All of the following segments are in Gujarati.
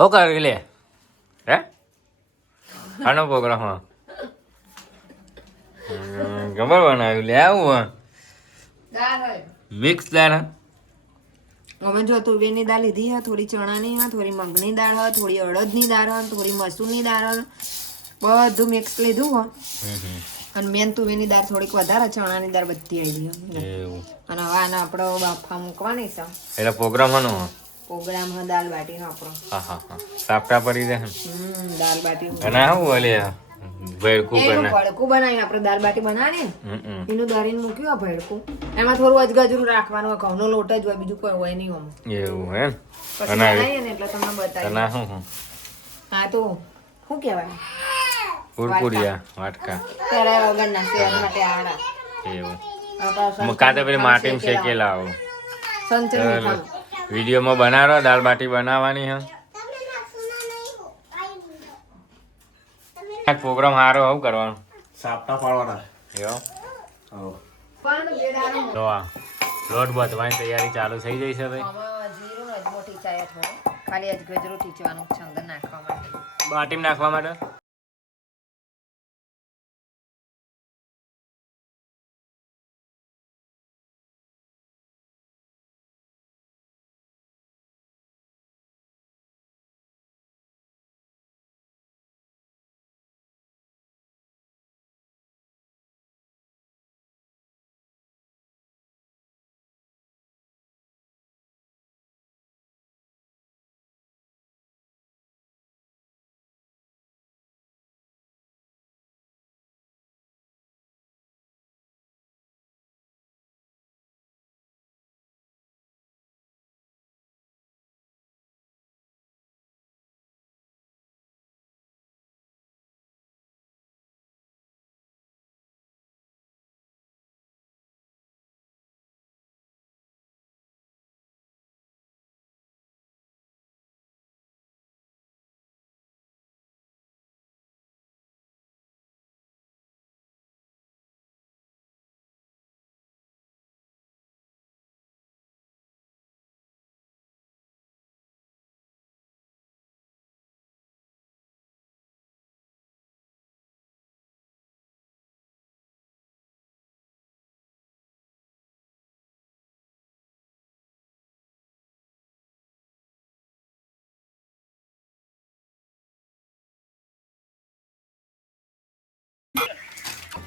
હો કરી લે હે આનો પ્રોગ્રામ હા ખબર બનાવ્યું લે આવું મિક્સ દાળ અમે જો તુવેરની દાળ લીધી હા, થોડી ચણાની હા, થોડી મગની દાળ હા, થોડી અડદની દાળ હા, થોડી મસૂરની દાળ હા, બધું મિક્સ લીધું હો. અને મેન તુવેરની દાળ થોડીક વધારે, ચણાની દાળ બધી આવી ગઈ. અને હવે આને આપણે બાફા મૂકવાની છે. એટલે પ્રોગ્રામ હનો પ્રોગ્રામ હા દાળ બાટીનો આપણો. હા હા હા સાપટા પડી દે દાળ બાટી અને આવું ઓલે ભેડકું બનાવ્યું આપણે દાળ બાટી બનાવી એનું દરીને મૂક્યું ભેડકું. એમાં થોડું અજગજરું રાખવાનું, ઘઉંનો લોટ જ હોય, બીજું કોઈ હોય નહીં. એવું હે પછી બનાવીએ ને એટલે તમને બતાવી. હા તો શું કહેવાય? કુરકુરિયા વાટકા ત્યારે વગરના સેવા માટે આરા એવું મુકાતે પેલી માટીમાં શેકેલા આવો સંચન મીઠાનું વિડીયોમાં બનાવો દાળ બાટી બનાવવાની હે પ્રોગ્રામ સારો આવું કરવાનું સાપટા પાડવાના એવું તો આ લોટ બાંધવાની તૈયારી ચાલુ થઈ જઈ છે ભાઈ. ખાલી અજગજરું ટીચવાનું છે અંદર નાખવા માટે, બાટીમાં નાખવા માટે.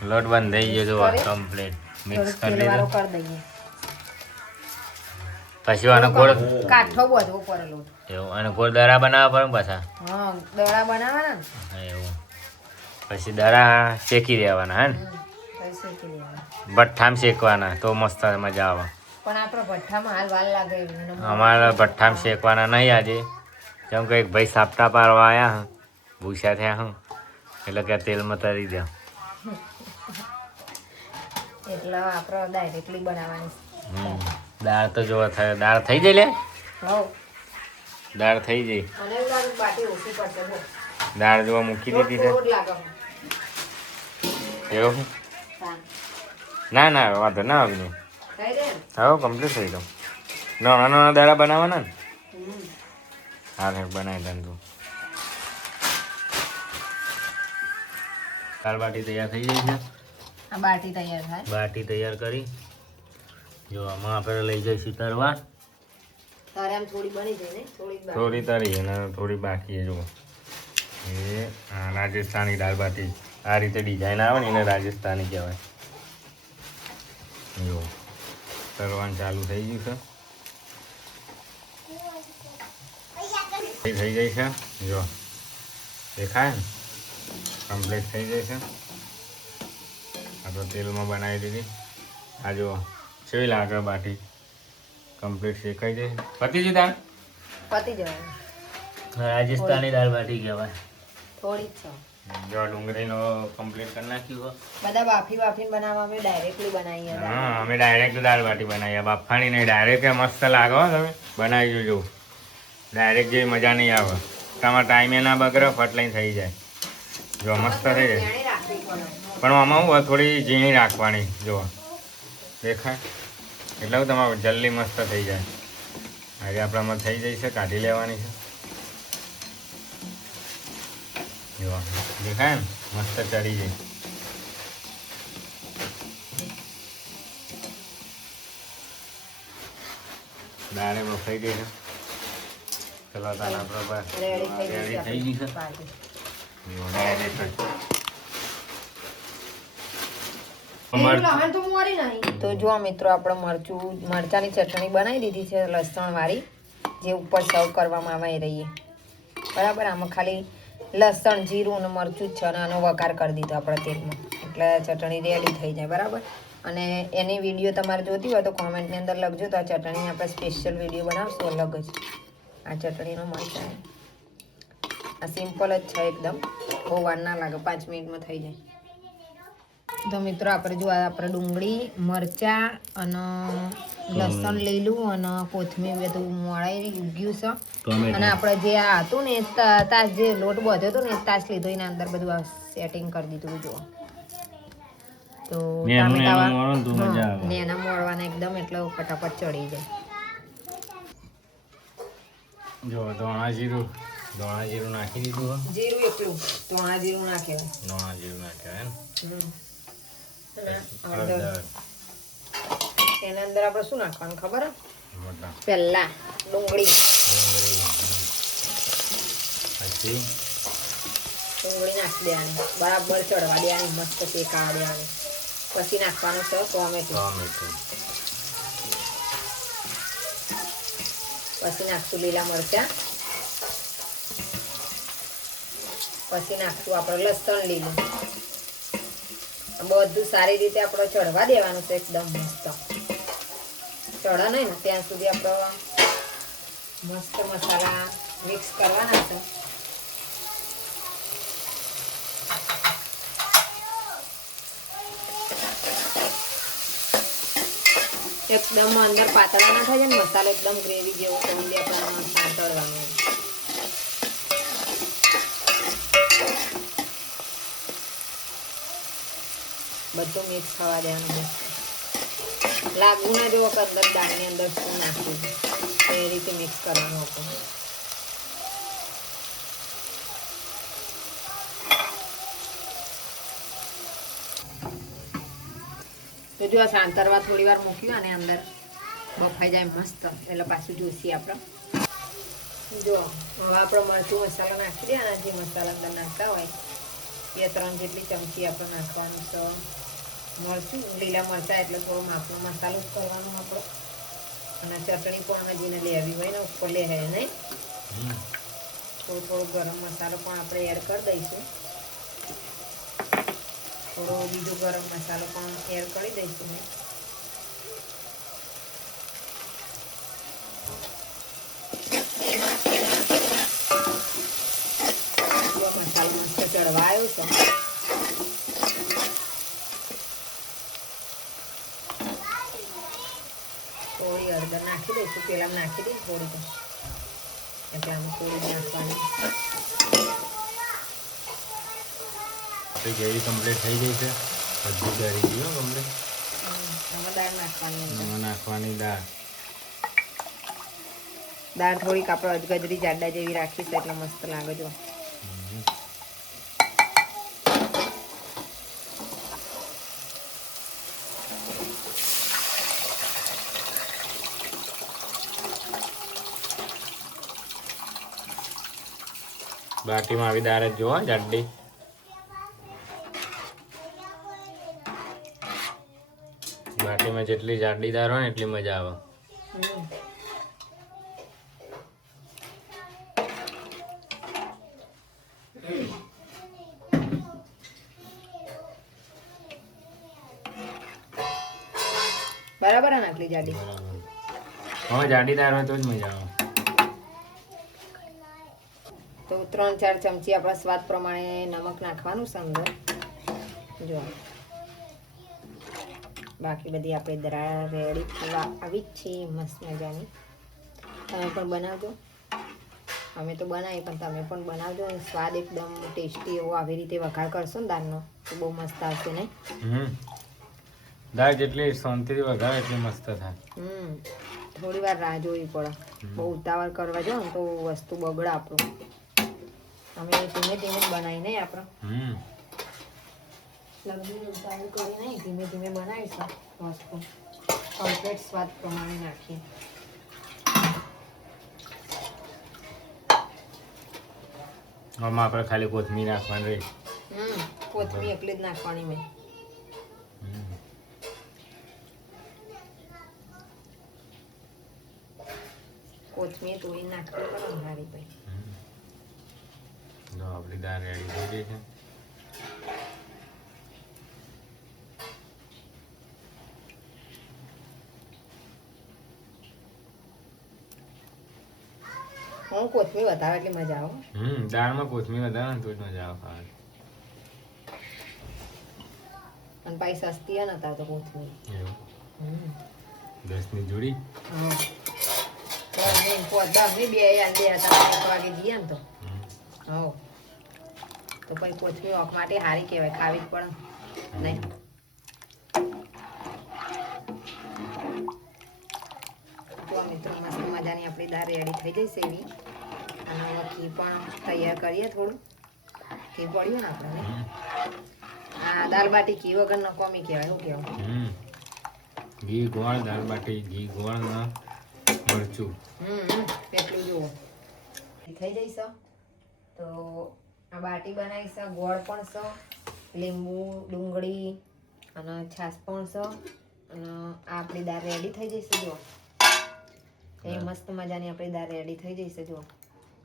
લોટ બંધ થઈ ગયો જો કમ્પ્લીટ મિક્સ કરી દીધો. પછી આનો ગોળ કાઠો બધો પડે લોટ. એવું અને ગોળ દરા બનાવવા પડે પાછા. હા દડા બનાવવાના ને એવું પછી દરા શેકી દેવાના હે ને ભઠ્ઠામાં શેકવાના તો મસ્ત મજા આવે. પણ આપણે ભઠ્ઠામાં હાલ વાર લાગે. અમારા ભઠ્ઠામાં શેકવાના નહીં આજે, કેમ કે એક ભાઈ સાપટા પારવા આવ્યા ભૂસા થયા હું એટલે કે તેલમાં તરી દે એટલે આપણે ડાયરેક્ટલી બનાવવાની. દાળ તો જોવા થાય દાળ થઈ જાય લે દાળ થઈ જાય. દાળ જોવા મૂકી દીધી છે એવું. ના ના વાંધો ના આવી હવે કમ્પ્લીટ થઈ જાઉં. નાના નાના દાડા બનાવવાના ને હા બનાવી દઉં તું. દાળ બાટી તૈયાર થઈ ગઈ છે. બાટી તૈયાર થાય. બાટી તૈયાર કરી જો આમાં આપણે લઈ જઈશું તરવા. થોડી તરી અને થોડી બાકી જો એ રાજસ્થાની દાળ બાટી આ રીતે ડિઝાઇન આવે ને એને રાજસ્થાની કહેવાય. જો તરવાનું ચાલુ થઈ ગયું છે. થઈ ગઈ છે જો દેખાય ને કમ્પ્લીટ થઈ જાય છે. આપણે તેલમાં બનાવી દીધી. આ જો કેવી લાગે બાટી કમ્પ્લીટ શેકાઈ જાય. પતી ગઈ દાળ પતી જવાનું. રાજસ્થાની દાળ બાટી કહેવાય. થોડી જ જો ડુંગળીનો કમ્પ્લીટ કરી નાખ્યું. બધા બાફીને બનાવવા અમે ડાયરેક્ટલી બનાવીએ. હા અમે ડાયરેક્ટ દાળ બાટી બનાવીએ બાફાની નહીં. ડાયરેક્ટ મસ્ત લાગે હો તમે બનાવી જોજો. ડાયરેક્ટ જેવી મજા નહીં આવે. તમારા ટાઈમે ના બગડે ફટ લઈને થઈ જાય. જો મસ્ત થઈ જાય પણ આમાં હું થોડી ઝીણી રાખવાની જો દેખાય એટલે તમારે જલ્દી મસ્ત થઈ જાય. આજે આપણામાં થઈ જાય છે કાઢી લેવાની છે. જો દેખાય ને મસ્ત ચડી જાય. દાળે બફાઈ ગઈ છે. ચલો તાન આપણે રેડી થઈ ગઈ છે. જો રેડી થઈ. તો જો મિત્રો આપણે મરચાની ચટણી બનાવી દીધી છે લસણ વાળી, જે ઉપર સર્વ કરવામાં આવે રહીએ. બરાબર, આમાં ખાલી લસણ, જીરું અને મરચું જ છે અને આનો વઘાર કરી દીધો આપણે તેલમાં, એટલે ચટણી રેડી થઈ જાય. બરાબર, અને એની વિડીયો તમારે જોતી હોય તો કોમેન્ટની અંદર લખજો, તો આ ચટણી આપણે સ્પેશિયલ વિડીયો બનાવશું અલગ જ. આ ચટણીનો મરચાં આ સિમ્પલ જ છે એકદમ, બહુ વાર ના લાગે, 5 મિનિટમાં થઈ જાય. તો મિત્રો આપણે જો આપણે ડુંગળી, મરચાં અને લસણ લીલું અને કોથમીર બધું મોળાઈ ગયું છે. અને આપણે જે આ હતું ને તાસ, જે લોટ બધો હતો ને એ તાસ લીધો, એના અંદર બધું સેટિંગ કરી દીધું. જુઓ તો નેના મોળવાના એકદમ, એટલે ફટાફટ ચડી જાય. જો ધોણા જીરું નાખી દીધું. જીરું એકલું, ધોણા જીરું નાખેલું. ધોણા જીરું નાખ્યા એના અંદર આપણે શું નાખવાનું ખબર? પહેલા ડુંગળી નાખી દેવાની, બરાબર ચડવા દેવાની, મસ્ત શેકાવા દેવાની. પછી નાખવાનું છે ટોમેટો. પછી નાખશું લીલા મરચાં. પછી નાખશું આપણે લસણ લીલું. બધું સારી રીતે આપણે ચડવા દેવાનું છે, એકદમ મસ્ત. ચડે નહીં ને ત્યાં સુધી આપણે મસ્ત મસાલા મિક્સ કરવાના છે. એકદમ અંદર પાતળા ના થાય છે ને, મસાલો એકદમ ગ્રેવી જેવો કરી દે, પણ સાંતળવાનું. બધું મિક્સ થવા દેવાનું. લાગવું ના જોવો કે અંદર દાળની અંદર શું નાખ્યું, એ રીતે મિક્સ કરવાનું હતું. તો જો સાંતરવા થોડી વાર મૂક્યું અને અંદર બફાઈ જાય મસ્ત, એટલે પાછું જોઈશી આપણે. જો હવે આપણે મરચું મસાલો નાખી દે, અને જે મસાલા અંદર નાખતા હોય 2-3 જેટલી ચમચી આપણે નાખવાનું છે મરચું. લીલા મરચાં એટલે થોડો માપનો મસાલો જ કરવાનો આપણો. અને ચટણી પણ જેને લેવી હોય ને ઉપર લે હે નહીં, થોડો ગરમ મસાલો પણ આપણે એડ કરી દઈશું. થોડો બીજો ગરમ મસાલો પણ એડ કરી દઈશું. મસાલો મસ્ત ચડવા આવ્યો છે. થોડી હળદર નાખી દઈશું, પેલા નાખી દઈશું થોડી, એટલે આમાં થોડી નાખવાની. ગ્રેવી કમ્પ્લીટ થઈ ગઈ છે, બધું કરી ગયું કમ્પ્લીટ. આમાં દાળ નાખવાની. દાળ થોડીક આપણે ગજરી જાડા જેવી રાખી છે, એટલે મસ્ત લાગે. જો બાટીમાં આવી દાળ જ જોવા જાડી. બાટીમાં જેટલી જાડી દાળ હોય ને એટલી મજા આવે. બરાબર આટલી જાડી. હા, જાડી દાળ હોય તો જ મજા આવે. તો 3-4 ચમચી આપણા સ્વાદ પ્રમાણે નમક નાખવાનું છે અંદર. જો બાકી બધી આપણે દાળ રેડી થવા આવી જ છે મસ્ત મજાની. તમે પણ બનાવજો. અમે તો બનાવી, પણ તમે પણ બનાવજો. સ્વાદ એકદમ ટેસ્ટી એવો આવી રીતે વઘાર કરશો ને દાળનો તો બહુ મસ્ત આવશે નહીં? દાળ જેટલી શાંતિથી વઘારે એટલી મસ્ત થાય. થોડી વાર રાહ જોવી પડે. બહુ ઉતાવળ કરવા જાઓ ને તો વસ્તુ બગડે આપણું. અમે ધીમે ધીમે જ બનાવી નહીં આપણે હમ લગભગ ઉતાવળ કરી નહીં ધીમે ધીમે બનાવીશું વસ્તુ કમ્પ્લીટ સ્વાદ પ્રમાણે નાખીએ આમાં આપણે ખાલી કોથમીર નાખવાની રહી કોથમીર એકલી જ નાખવાની મેં કોથમીર તોડી નાખવી પડે ને મારી ભાઈ જો આપણી દાળ રેડી થઈ ગઈ છે હું કોથમીર વધારે એટલે મજા આવે દાળમાં કોથમીર વધારે ને તો જ મજા આવે ખાવાની અને પાછી સસ્તી હે ને તાર તો કોથમીર એવું 10ની જોડી હા બે યાર 2 વાગે જઈએ ને તો હો તો પછી કોથમીર ઓખ માટે સારી કહેવાય ખાવી જ પડે નહીં તો મિત્રો મસ્ત મજાની આપણી દાળ રેડી થઈ જશે એવી અને હવે ઘી પણ તૈયાર કરીએ થોડું ઘી પડ્યું ને આપણે આ દાળ બાટી ઘી વગર નકોમી કહેવાય શું કહેવાય ઘી ગોળ દાળ બાટી ઘી ગોળ ના મરચું એટલું જુઓ થઈ જઈશ તો આ બાટી બનાવીશ ગોળ પણ છે લીંબુ ડુંગળી અને છાશ પણ છે અને આ આપણી દાળ રેડી થઈ જશે જુઓ એ મસ્ત મજાની આપણી દાળ રેડી થઈ જશે જુઓ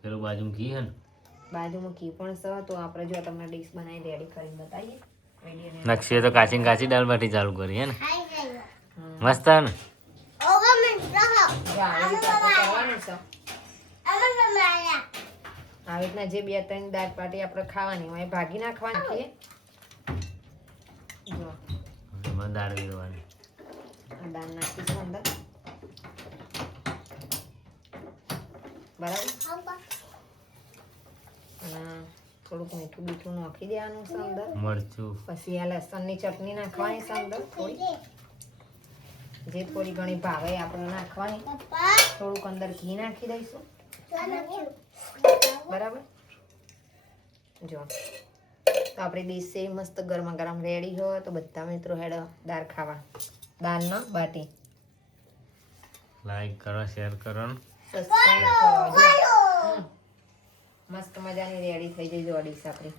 પેલું બાજુમાં ઘી હે ને બાજુમાં ઘી પણ છે તો આપણે જો તમને ડીશ બનાવી રેડી કરીને બતાવીએ નકશીએ તો કાચી કાચી દાળ બાટી ચાલુ કરી હે ને મસ્ત હે ને આવી રીતના જે 2-3 દાળ બાટી આપણે ખાવાની હોય ભાગી નાખવાની જો દાળ વીરવાની દાળ નાખીશું અંદર બરાબર અને થોડુંક મીઠું બીઠું નાખી દેવાનું છે અંદર મરચું પછી આ લસણની ચટણી નાખવાની છે અંદર થોડી જે થોડી ઘણી ભાવે આપણે નાખવાની થોડુંક અંદર ઘી નાખી દઈશું બરાબર જો તો આપણી ડીશ છે મસ્ત ગરમા ગરમ રેડી હોય તો બધા મિત્રો હેડ દાળ ખાવા દાળના બાટી લાઈક કરો શેર કરો સબસ્ક્રાઇબ કરો મસ્ત મજાની રેડી થઈ જઈ જો ડીશ આપણી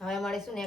હવે મળીશું